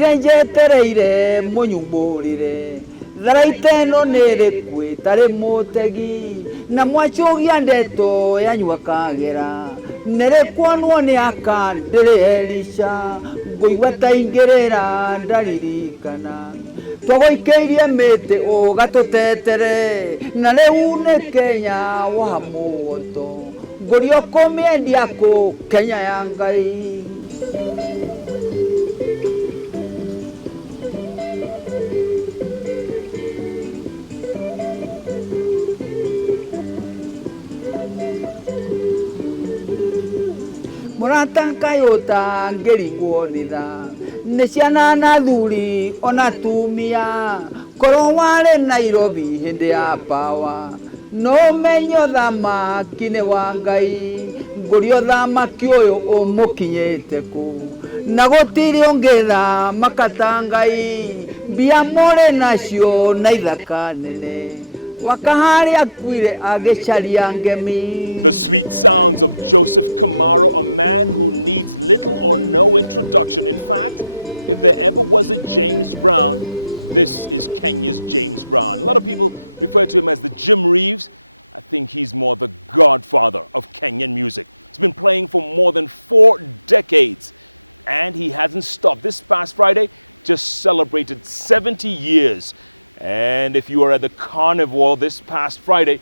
Ngirenje tereire munyumburire Tharaiteno nere kwitare mutegi na mwachogia ndeto yanywa kagera nere kwanwo ni akandire Elisha ngoigwa taingirira ndaririkana twagoikeirie miti ugatutetere na riu ni Kenya wa muoto ngorio komiendi ako Kenya ya Ngai. Murata yota ngeringwo nitha nĩ ciana na thuri ona tumia korwo wale Nairobi hindi ya power no menyo thamaki nĩ wa Ngai ngurio thamaki ũyũ ũmũkinyĩte ku na gũtirĩ ũngĩ thamaka ta Ngai mbia mũrĩ nacio na ithaka nene. The sweet sounds of Joseph Kamaru, a man who needs little or no introduction. In fact, if there ever was a James Brown, this is Kenya's James Brown. A lot of people refer to him as the Jim Reeves. I think he's more the godfather of Kenyan music. He's been playing for more than 4 decades, and he hasn't stopped. This past Friday just celebrated 70 years. And if you were at the carnival this past Friday,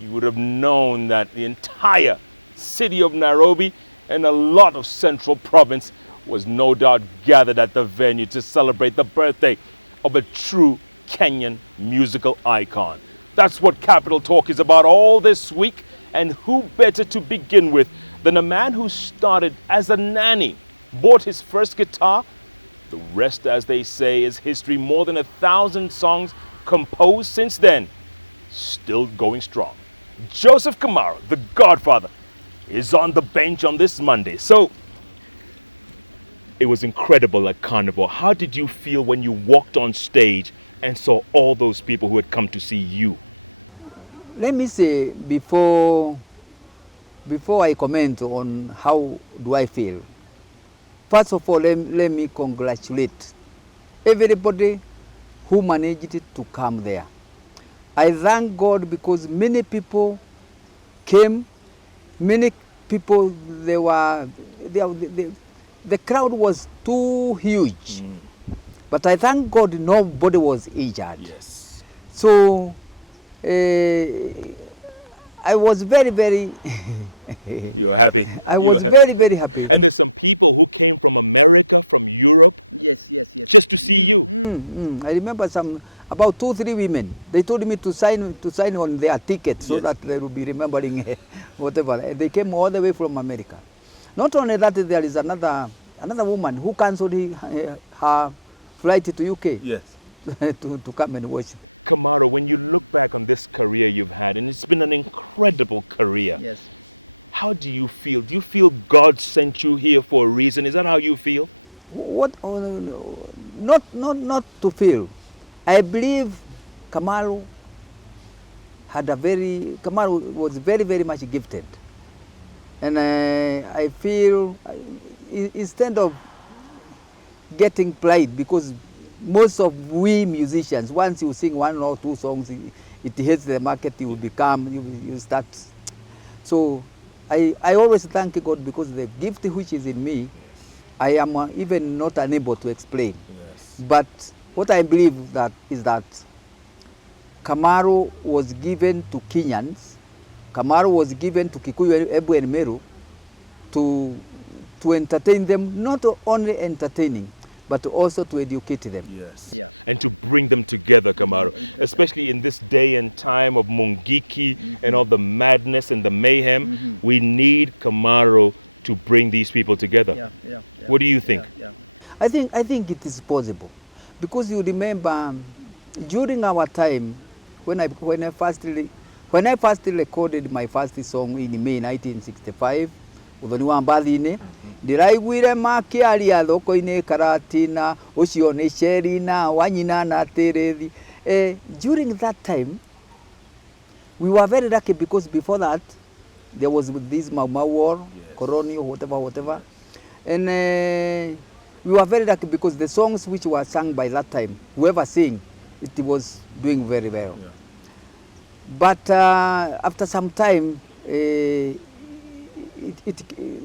you would have known that the entire city of Nairobi and a lot of Central Province was no doubt gathered at the venue to celebrate the birthday of a true Kenyan musical icon. That's what Capital Talk is about all this week, and who better to begin with than a man who started as a nanny, bought his first guitar. The rest, as they say, is history. More than 1,000 songs composed since then, still going strong. Joseph Kamaru, the godfather, is on the bench on this Monday. So, it was incredible at Carnival. How did you feel when you walked on stage and saw all those people who had come to see you? Let me say, before I comment on how do I feel, first of all, let me congratulate everybody who managed to come there. I thank God because many people came, many people, the crowd was too huge. But I thank God nobody was injured. Yes. So, I was very, very... You were happy. I was very, very happy. And there's some people who came from America, from Europe. Yes. Just to see you. I remember about 2-3 women. They told me to sign on their ticket so that they will be remembering whatever. They came all the way from America. Not only that, there is another woman who cancelled her flight to UK. Yes. to come and watch. Kamaru, when you look back on this career you've had, and it's been an incredible career. Yes. How do you feel? Do you feel God sent you here for a reason? Is that how you feel? What? Oh, no, not to feel. I believe Kamaru was very, very much gifted. And I feel instead of getting pride, because most of we musicians, once you sing 1 or 2 songs, it hits the market, you start. So I always thank God because the gift which is in me, I am even not unable to explain. Yes. But what I believe is that Kamaru was given to Kenyans, Kamaru was given to Kikuyu, Ebu and Meru to entertain them, not only entertaining, but also to educate them. Yes. Yeah. And to bring them together, Kamaru, especially in this day and time of Mungiki and all the madness and the mayhem. We need Kamaru to bring these people together. Yeah. What do you think? Yeah. I think it is possible, because you remember during our time when I first recorded my first song in May 1965. Uthoni wa mbathi-ini ndiraiguire makiaria thoko-ini karatina ucio ni sherina wanyina na terethi. During that time we were very lucky, because before that there was this Mau Mau war, colonial, whatever, and we were very lucky because the songs which were sung by that time, whoever sang, it was doing very well. Yeah. But after some time,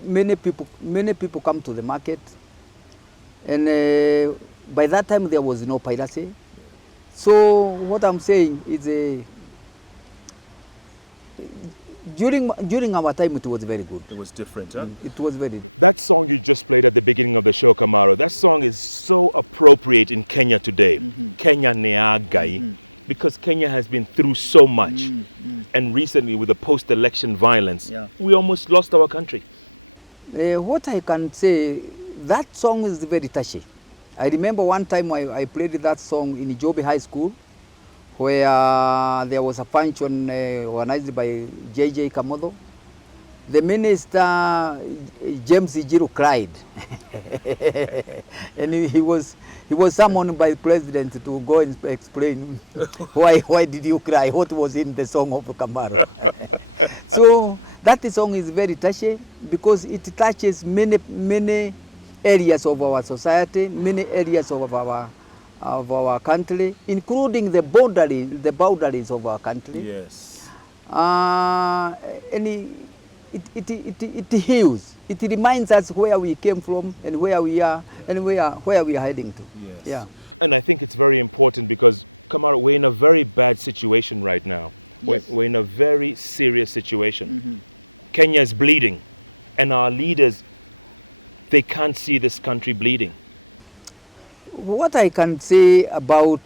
many people come to the market, and by that time there was no piracy. So what I'm saying is, during our time it was very good. It was different, huh? It was very different. That song you just played at the beginning of the show, Kamaru, that song is so appropriate in Kenya today. Kenya Neagai. Because Kenya has been through so much. And recently with the post-election violence, we almost lost our country. What I can say, that song is very touchy. I remember one time I played that song in Jobe High School, where there was a function organized by J.J. Kamodo. The minister, James Ijiru, cried. And he was summoned by the president to go and explain why did you cry, what was in the song of Kamaru. So that song is very touching because it touches many areas of our society, many areas of our country, including the boundaries of our country. Yes. And it heals. It reminds us where we came from and where we are and where we are heading to. Yes. Yeah. And I think it's very important because, Kamaru, we're in a very bad situation right now. Yes. We're in a very serious situation. Kenya is bleeding, and our leaders, they can't see this country bleeding. What I can say about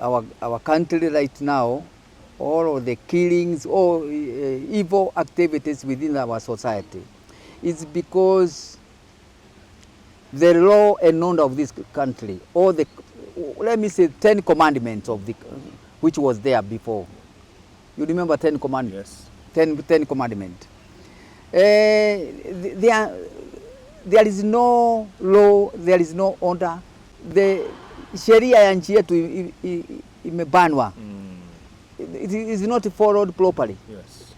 our country right now, all of the killings or evil activities within our society, is because the law and order of this country, or the, let me say, 10 commandments of the, which was there before. You remember 10 commandments? Yes. 10 commandments. There is no law, there is no order. The sheria ya nchi yetu imebanwa. It is not followed properly. Yes.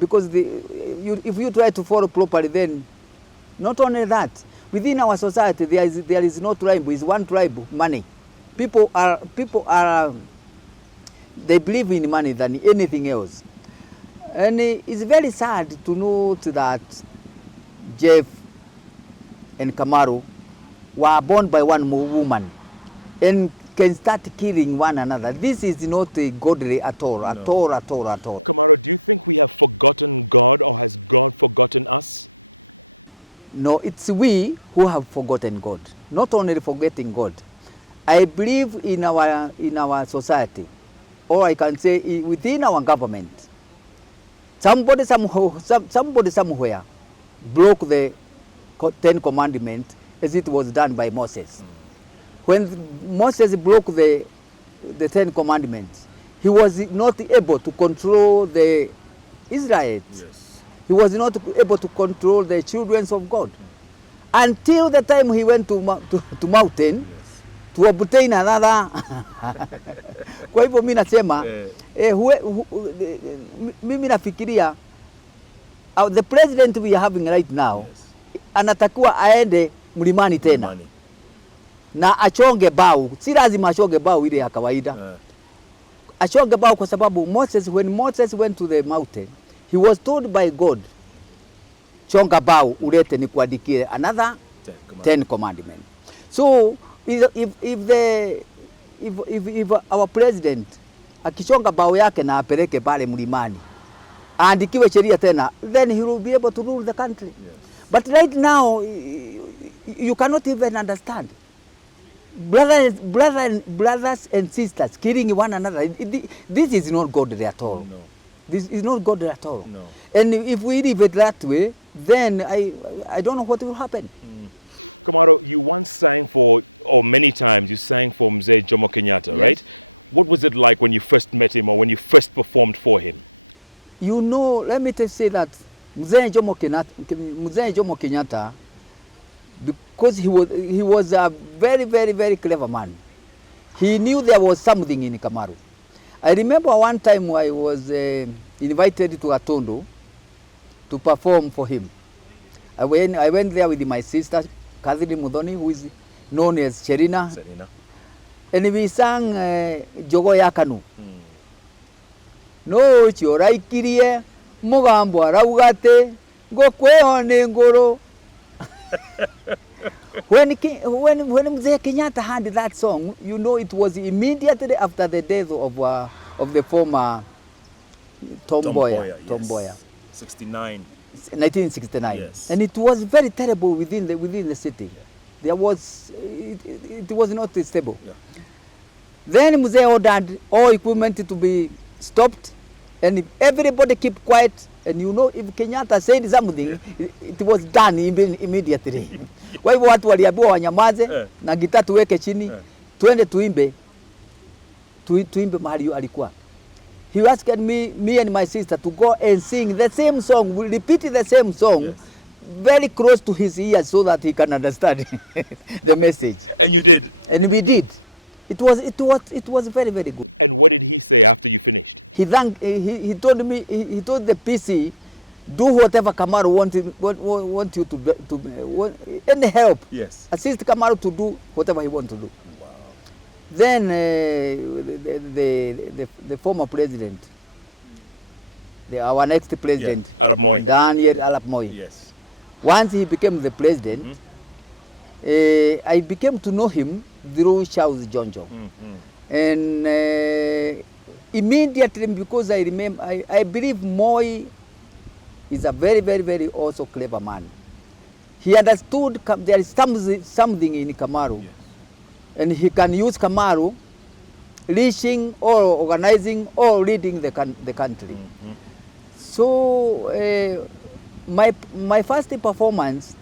Because if you try to follow properly, then not only that, within our society there is no tribe. It's one tribe, money. People are they believe in money than anything else. And it's very sad to note that Jeff and Kamaru were born by one woman and can start killing one another. This is not godly at all, No. at all, at all, at all. Kamaru, do you think we have forgotten God, or has God forgotten us? No, it's we who have forgotten God. Not only forgetting God. I believe in our society, or I can say within our government, somebody somewhere broke the 10 commandments as it was done by Moses. When Moses broke the 10 commandments, he was not able to control the Israelites. Yes. He was not able to control the children of God. Until the time he went to mountain, to obtain another. Kwa hivyo mimi nasema, mimi nafikiria, the president we are having right now, anatakiwa aende mlimani tena. Na achonge bao, si lazima achonge bao ile ya kawaida. Achonge bao kwa sababu when Moses went to the mountain, he was told by God, chonga bao ulete nikuandikie another 10 commandments. So if our president akichonga bao yake na apeleke pale mlimani, aandikiwe sheria tena, then he will be able to rule the country. Yes. But right now, you cannot even understand. Brothers and sisters killing one another. This is not godly at all. No. This is not godly at all. No. And if we leave it that way, then I don't know what will happen. Kamaru, you once sang for, or many times you sang for Mzee Jomo Kenyatta, Yes. right? What was it like when you first met him or when you first performed for him? You know, let me just say that Mzee Jomo Kenyatta, because he was a very, very, very clever man. He knew there was something in Kamaru. I remember one time I was invited to Atondo to perform for him. I went there with my sister Catherine Muthoni, who is known as Serena. Serena. And we sang Jogo ya Kanu. No chioraikirie mugambo araugate ngokweho ni nguru. When Mzee Kenyatta had that song, you know, it was immediately after the death of the former Tom Mboya. Yes. Tom Mboya. 69. 1969. Yes. And it was very terrible within the city. There was it was not stable. Yeah. Then Mzee ordered all equipment to be stopped, and everybody keep quiet. And you know, if Kenyatta said something, it was done immediately. Kwa hivyo watu waliambiwa wanyamaze na gitaa tuweke chini, tuende tuimbe mahali alikuwa. He asked me and my sister to go and sing the same song. We repeat the same song, very close to his ears so that he can understand the message. And you did? And we did. It was very, very good. And what did he say after you finished? He told me, he told the PC, do whatever Kamaru want you to any help. Yes. Assist Kamaru to do whatever he want to do. Wow. Then the former president, our next president, Arap Moi. Daniel Arap Moi. Yes. Once he became the president, I became to know him through Charles Jonjo. And immediately, because I remember, I believe Moi is a very, very, very also clever man. He understood there is something in Kamaru, and he can use Kamaru reaching or organizing or leading the country. So my first performance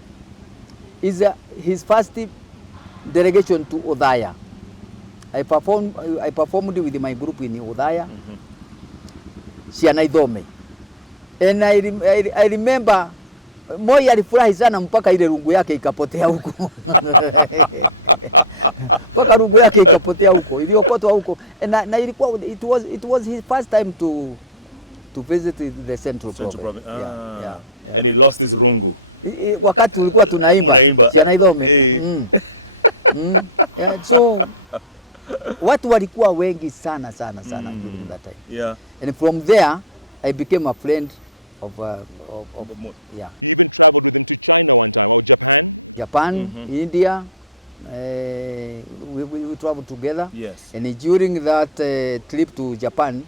is his first delegation to Odaya. I performed with my group in Odaya, Sianaidome. And I remember Moi alifurahi sana mpaka ile rungu yake ikapotea huko. Mpaka rungu yake ikapotea huko. Iliyokotwa huko. Na ilikuwa it was his first time to visit the Central Province. Yeah. And he lost his rungu. Wakati tulikuwa tunaimba. Sianaidome. Yeah, so watu walikuwa wengi sana during that time. Yeah. And from there I became a friend of yeah. You even traveled with him to China one time, or Japan? Japan, India. We traveled together. Yes. And during that trip to Japan,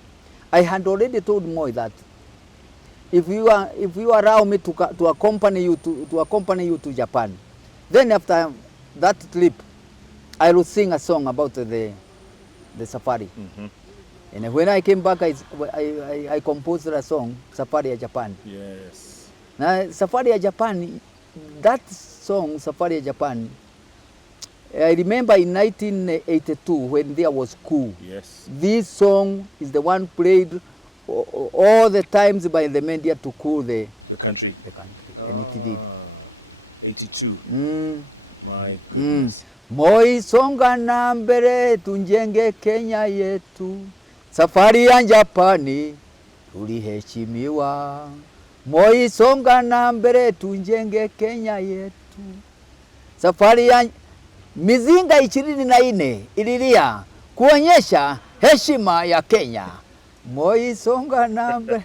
I had already told Moi that if you allow me to accompany you to Japan, then after that trip, I will sing a song about the safari. And when I came back, I composed a song, Safari ya Japan. Yes. Now, Safari ya Japan, that song, Safari ya Japan, I remember in 1982 when there was coup. Yes. This song is the one played all the times by the media to cool the country. 82. My goodness. Moi songa na mbele tunjenge Kenya yetu. Safari ya Japani tuliheshimiwa. Moi songa na mbele tunjenge Kenya yetu. Safari ya mizinga 24 ililia kuonyesha heshima ya Kenya. Moi songa na mbele.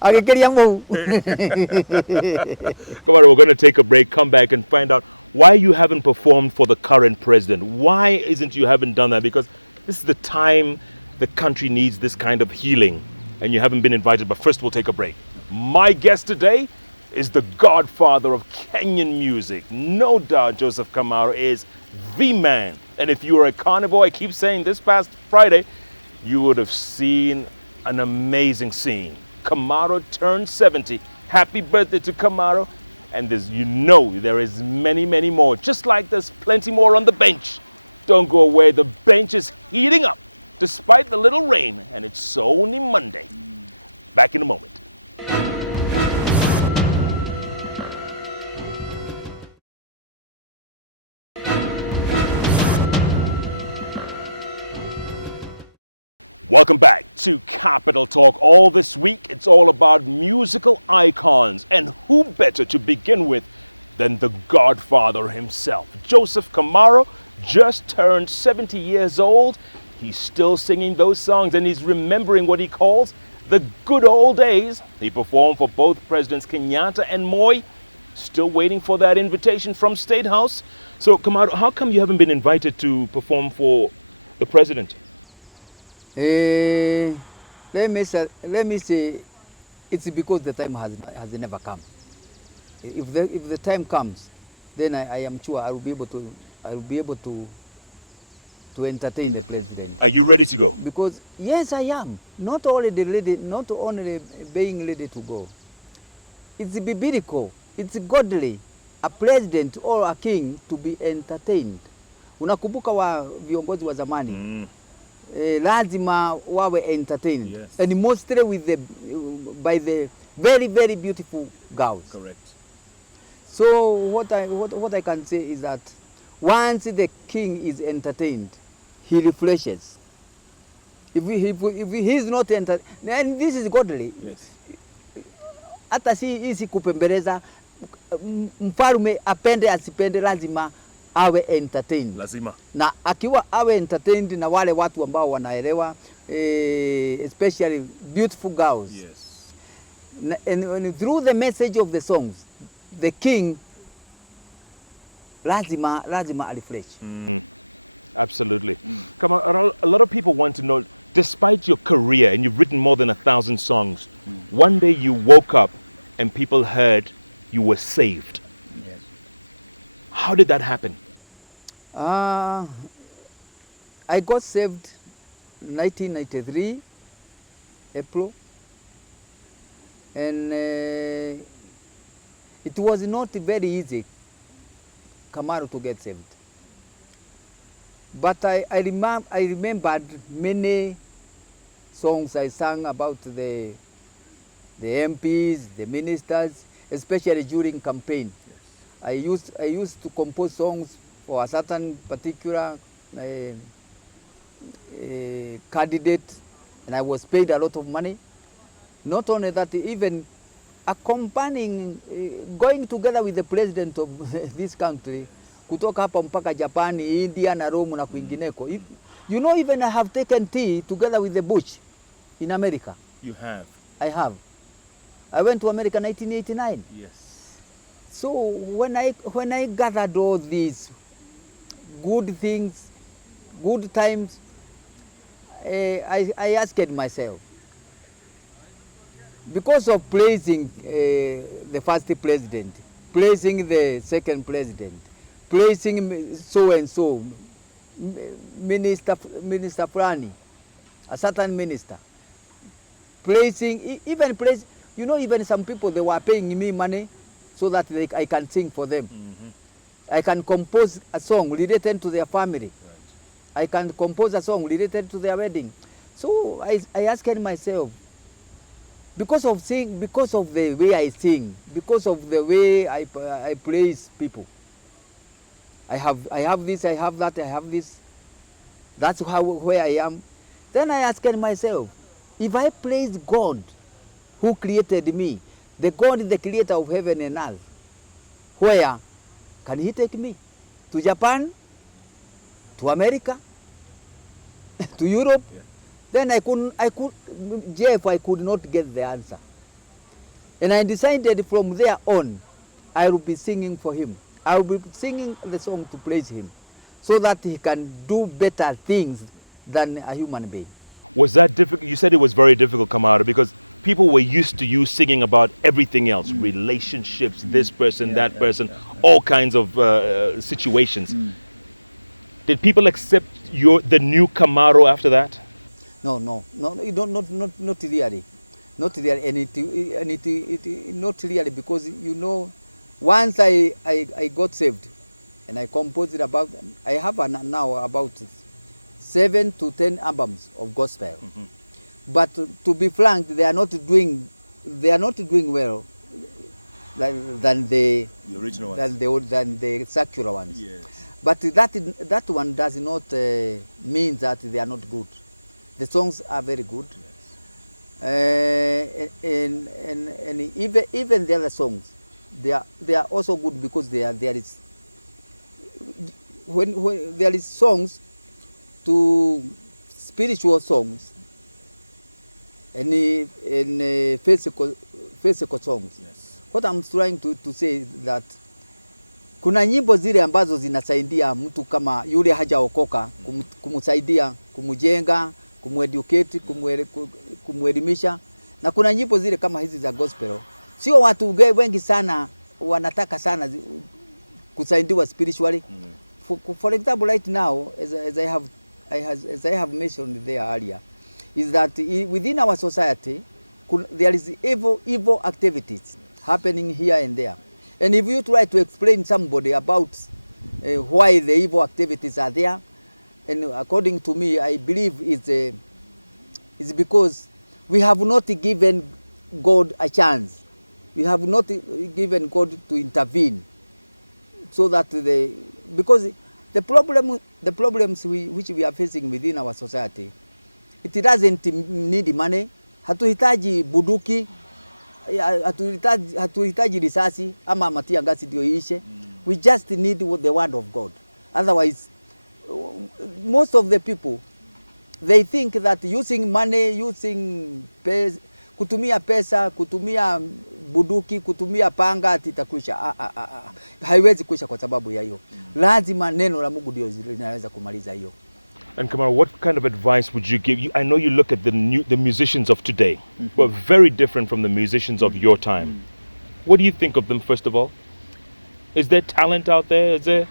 Agekeria mo. Come on, we're going to take a break, come back and find out why you haven't performed for the current president. Why isn't you haven't done that? Because this is the time the country needs this kind of healing, and you haven't been invited. But first, we'll take a break. My guest today is the godfather of Kenyan music. No doubt Joseph Kamaru is the man. And if you were a carnivore, I keep saying this past Friday, you would have seen an amazing scene. Kamaru turned 70. Happy birthday to Kamaru. And there is many, many more. Just like there's plenty more on the bench. Don't go away. The bench is heating up despite the little rain. And it's only Monday. Back in a moment. Welcome back to Capital Talk. All this week, it's all about musical icons. And who better to begin with than the godfather himself. Joseph Kamaru just turned 70 years old. He's still singing those songs and he's remembering what he calls the good old days. He performed for both Presidents Kenyatta and Moi. Still waiting for that invitation from State House. So, Kamaru, how come you haven't been invited to perform for the president? Let me say, it's because the time has never come. If the time comes, then I am sure I will be able to entertain the president. Are you ready to go? Because yes, I am. Not only being ready to go. It's biblical. It's godly. A president or a king to be entertained. Unakumbuka wa viongozi wa zamani. Lazima wawe entertained. Yes. And mostly by the very, very beautiful girls. Correct. So what I can say is that once the king is entertained, he refreshes. If he is not entertained, and this is godly. Yes. Hata si kupembeleza, mfalme apende asipende lazima awe entertained. Lazima. Na akiwa awe entertained na wale watu ambao wanaelewa, especially beautiful girls. Yes. And through the message of the songs, the king lazima refresh. Absolutely. Come on, a lot of people want to know, despite your career, and you've written more than 1,000 songs, one day you woke up and people heard you were saved. Yes. How did that happen? I got saved 1993, April. And it was not very easy, Kamaru, to get saved. But I remembered many songs I sang about the MPs, the ministers, especially during campaign. Yes. I used to compose songs for a certain particular candidate, and I was paid a lot of money. Not only that, even accompanying, going together with the president of this country, kutoka hapa mpaka Japan, India na Rome na kwingineko. You know, even I have taken tea together with the Bush in America. You have? I have. I went to America in 1989. Yes. So when I gathered all these good things, good times, I asked myself, because of praising the first president, praising the second president, praising so and so, Minister Prani, a certain minister, praising, even some people, they were paying me money so that I can sing for them. Mm-hmm. I can compose a song related to their family. Right. I can compose a song related to their wedding. So I asked myself, because of the way I sing, because of the way I praise people, I have this, I have that, I have this. That's where I am. Then I asked myself, if I praise God who created me, the God is the creator of heaven and earth, where can he take me? To Japan? To America? To Europe? Yeah. Then I could not get the answer. And I decided from there on, I will be singing for him. I will be singing the song to praise him, so that he can do better things than a human being. Was that difficult? You said it was very difficult, Kamaru, because people were used to you singing about everything else, relationships, this person, that person, all kinds of situations. Did people accept the new Kamaru after that? No, not really. Not really, and not really, because once I got saved, and I composed about, I have now about 7 to 10 albums of gospel. Mm-hmm. But to be frank, they are not doing well than the original ones, than the secular ones. Yes. But that one does not mean that they are not good. The songs are very good. Yes. And even the other songs, they are also good because there is when there is songs to spiritual songs and physical songs. Yes. What I'm trying to say is that kuna nyimbo zile ambazo zinasaidia mtu kama yule hajaokoka kumsaidia, kumujenga, kumueducate, kumuelimisha, na kuna nyimbo zile kama hizi za gospel. Sio watu wengi sana wanataka sana kusaidiwa spiritually. For example, right now, as I have mentioned there earlier, is that within our society there is evil activities happening here and there. And if you try to explain somebody about why the evil activities are there, and according to me, I believe it's because we have not given God a chance. We have not given God to intervene, so that because the problems which we are facing within our society, it doesn't need money. Hatuhitaji buduki, hatuhitaji risasi ama matia ngasi ndio iishe. We just need the word of God. Otherwise, most of the people, they think that using money, kutumia pesa, kutumia buduki, kutumia panga atitakwisha. Haiwezi kuisha kwa sababu ya hiyo. Lazima neno la Mungu ndio linaweza kumaliza hiyo. And Kamaru, what kind of advice would you give? I know you look at the musicians of today, but very different from the musicians of your time. What do you think of them, first of all? Is there talent out there? Is there?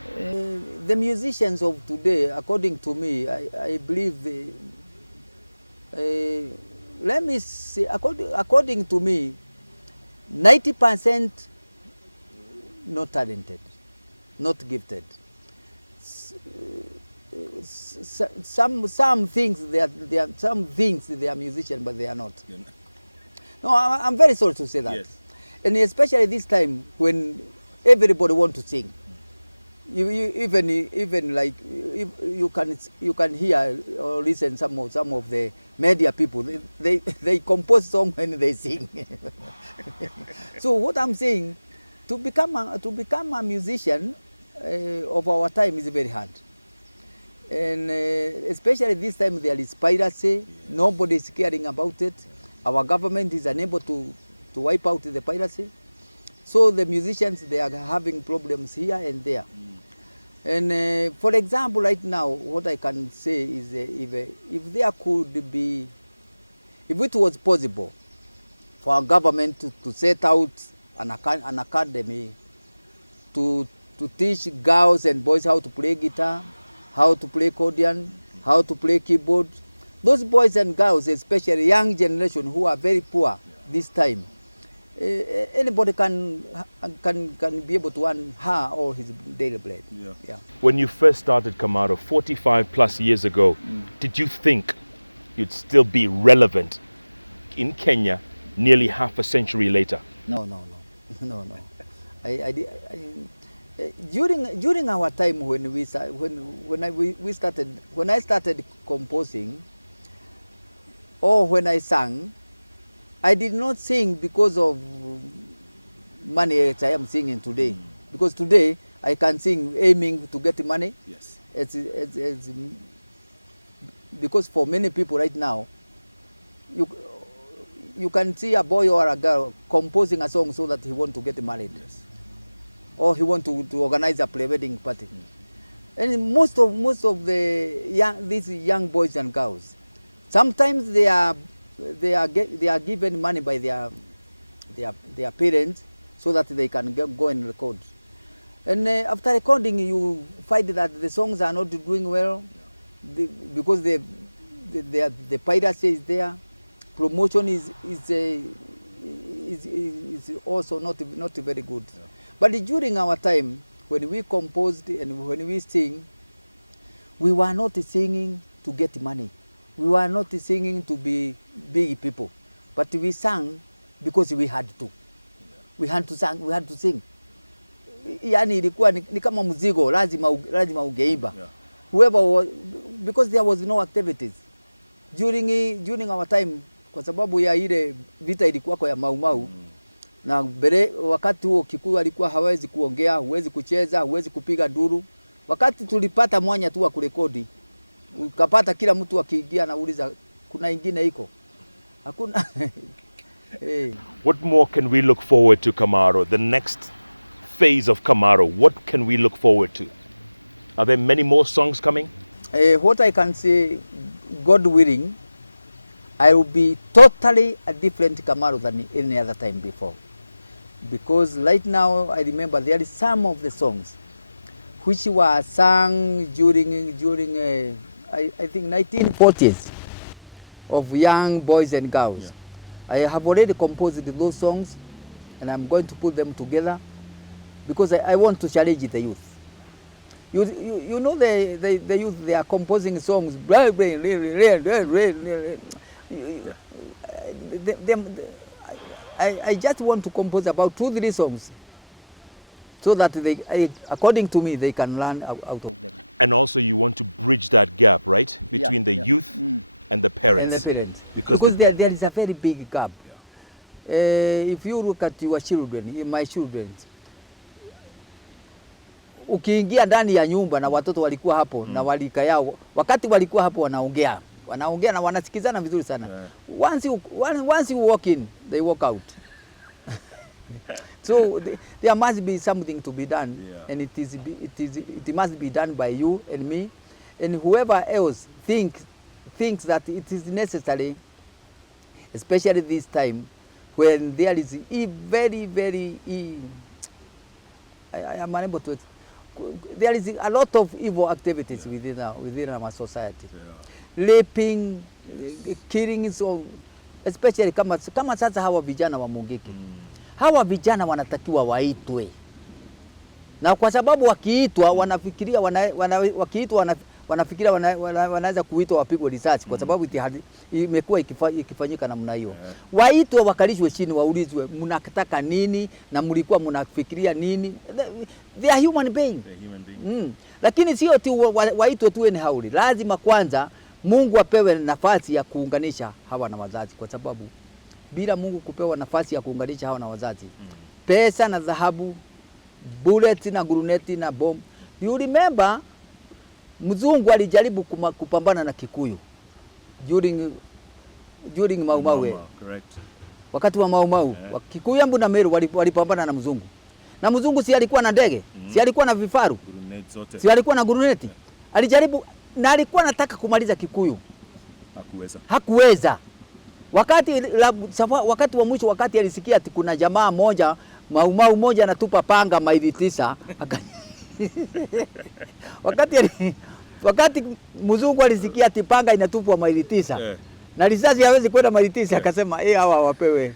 The musicians of today, according to me, I believe let me say, according to me, 90% not talented, not gifted. Some things they are musicians, but they are not. No, I'm very sorry to say that. Yes. And especially this time when everybody wants to sing. Even like if you can hear or listen some of the media people, they compose songs when they sing. So what I'm saying, to become a musician of our time is very hard. And especially this time there is piracy. Nobody is caring about it. Our government is unable to wipe out the piracy. So the musicians, they are having problems here and there. And for example, right now, what I can say is if there could be, if it was possible for our government to set out an academy to teach girls and boys how to play guitar, how to play accordion, how to play keyboard. Those boys and girls, especially young generation who are very poor this time, anybody can be able to earn her or his daily bread. Yeah. When you first started Kamaru 45 plus years ago, did you think you'd still be relevant in Kenya nearly half a century later? No. During our time when I started composing, or when I sang, I did not sing because of money as I am singing today. Because today I can sing aiming to get money. Yes. It's because for many people right now, you can see a boy or a girl composing a song so that he want to get married. Yes. Or he want to organize a pre-wedding party. And most of these young boys and girls, sometimes they are given money by their parents so that they can go and record. And after recording, you find that the songs are not doing well because the piracy is there. Promotion is also not very good. Yeah. But during our time, when we composed and when we sing, we were not singing to get money. We were not singing to be big people, but we sang because we had to. We had to sing. Yani ilikuwa ni kama mzigo, lazima ugeimba. Whoever, because there was no activities during our time, kwa sababu ya ile vita ilikuwa kwa ya Mau Mau. Na mbele wakati huo Kikuyu alikuwa hawezi kuongea, huwezi kucheza, huwezi kupiga duru. Wakati tulipata mwanya tu wa kurekodi, ukapata kila mtu akiingia anauliza kuna ingine iko. Hakuna. Hey. What more can we look forward to, Kamaru? The next phase of Kamaru, what can we look forward to? Are there many more songs coming? What I can say, God willing, I will be totally a different Kamaru than any other time before. Because right now I remember there is some of the songs which were sung during I think 1940s of young boys and girls. Yeah. I have already composed those songs and I'm going to put them together because I want to challenge the youth. You know the youth, they are composing songs. I just want to compose about 2-3 songs so that they, according to me, they can learn out of them. And also you want to bridge that gap, right? Between the youth and the parents. And the parents. Because there is a very big gap. If you look at your children, my children, ukiingia ndani ya nyumba na watoto walikuwa hapo na walika yao, wakati walikuwa hapo wanaongea na wanasikizana vizuri sana. Once you walk in, they walk out. So there must be something to be done, and it must be done by you and me, and whoever else thinks that it is necessary, especially this time when there is very I am unable to. There is a lot of evil activities within our society. Raping, killing, so especially kama sasa hawa vijana wa Mungiki. Hawa vijana wanatakiwa waitwe. Na kwa sababu wakiitwa wanafikiria wanaweza kuitwa wapigwe risasi kwa sababu imekuwa ikifanyika namna hiyo. Waitwe, wakalishwe chini, waulizwe mnataka nini na mlikuwa mnafikiria nini. They are human being. Lakini sio tu waitwe tu ni hauli. Lazima kwanza Mungu apewe nafasi ya kuunganisha hawa na wazazi, kwa sababu bila Mungu kupewa nafasi ya kuunganisha hawa na wazazi, pesa na dhahabu, bullet na guruneti na bomb. You remember mzungu alijaribu kupambana na Kikuyu during Mau Mau. Correct. Wakati wa Mau Mau, Kikuyu na Meru walipambana na mzungu. Na mzungu si alikuwa na ndege, si alikuwa na vifaru, si alikuwa na guruneti. Alijaribu na alikuwa anataka kumaliza Kikuyu. Hakuweza. Wakati wa mwisho, wakati alisikia ati kuna jamaa moja Mau Mau moja anatupa panga maili 9 wakati mzungu alisikia ati panga inatupwa maili 9 na risasi hawezi kwenda maili 9, akasema hawa wapewe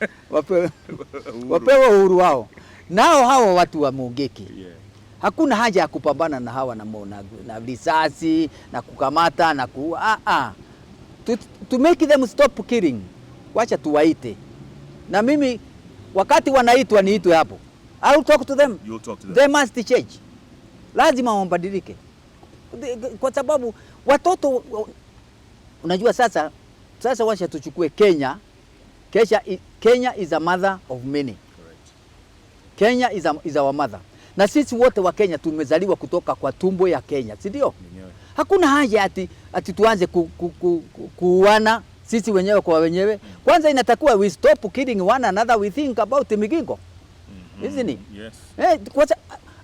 uhuru wao. Nao hawa watu wa Mungiki, hakuna haja ya kupambana na hawa na risasi na kukamata na to make them stop killing. Wacha tuwaite. Na mimi wakati wanaitwa niitwe hapo. I'll talk to them. You'll talk to them. They must change. Lazima wabadilike. Kwa sababu watoto, unajua sasa wacha tuchukue Kenya. Kenya is a mother of many. Correct. Kenya is our mother. Na sisi wote wa Kenya tumezaliwa kutoka kwa tumbo ya Kenya, si ndio? Hakuna haja ati tuanze kuuana sisi wenyewe kwa wenyewe. Kwanza inatakiwa we stop killing one another, we think about migingo. Isn't it? Yes. Kwanza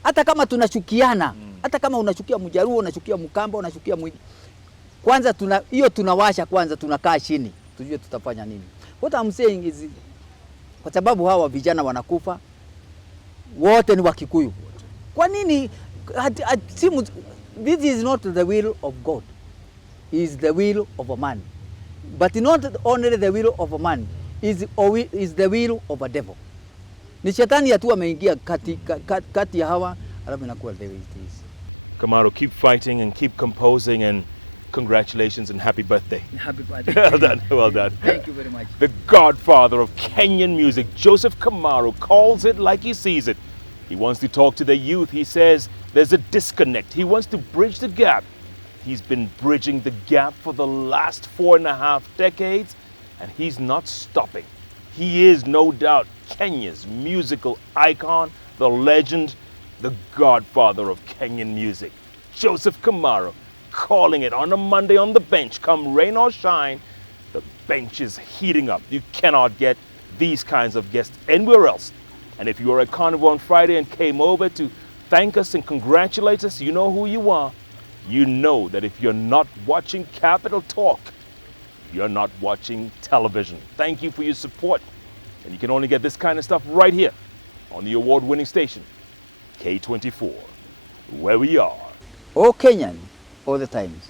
hata kama tunachukiana, hata kama unachukia Mjaruo, unachukia Mkamba, unachukia kwanza tunawasha kwanza, tunakaa chini tujue tutafanya nini. What I'm saying is, kwa sababu hawa vijana wanakufa wote ni wa Kikuyu. Kwa nini this is not the will of God. It is the will of a man. But not only the will of a man, is the will of a devil. Ni shetani ya tu ameingia kati ya hawa, alafu inakuwa the way it is. Kamaru, keep fighting and keep composing, and congratulations and happy birthday. Happy birthday. Well done, well done. Thank you very much. The godfather of Kenyan music, Joseph Kamaru, calls it like he sees it. He wants to talk to the youth. He says there's a disconnect. He wants to bridge the gap. He's been bridging the gap for the last 4.5 decades, and he's not stopping. He is, no doubt, Kenya's musical icon, the legend, the godfather of Kenyan music, Joseph Kamaru, calling it on a Monday on the bench. Come rain or shine, the bench is heating up. You cannot get these kinds of guests anywhere else. And if you were at Carnival on Friday and came over to thank us and congratulate us, you know who you are. You know that if you're not watching Capital Talk, you're not watching television. Thank you for your support. And you can only get this kind of stuff right here on the award-winning station, K24, where we are. All Kenyan, all the times.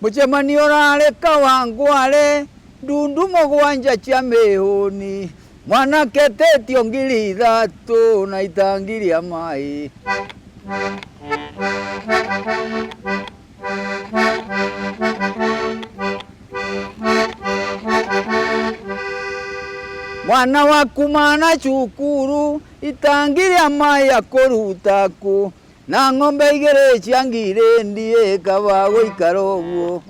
Muchemanio rale kawangwale dundu mogwanja cha mehoni mwana keteti ongili ithatu na itangiri ya mai mwana wakumana chukuru itangiri ya mai akorutaku na ng'ombe igere chiangire ndiye kabago ikarogo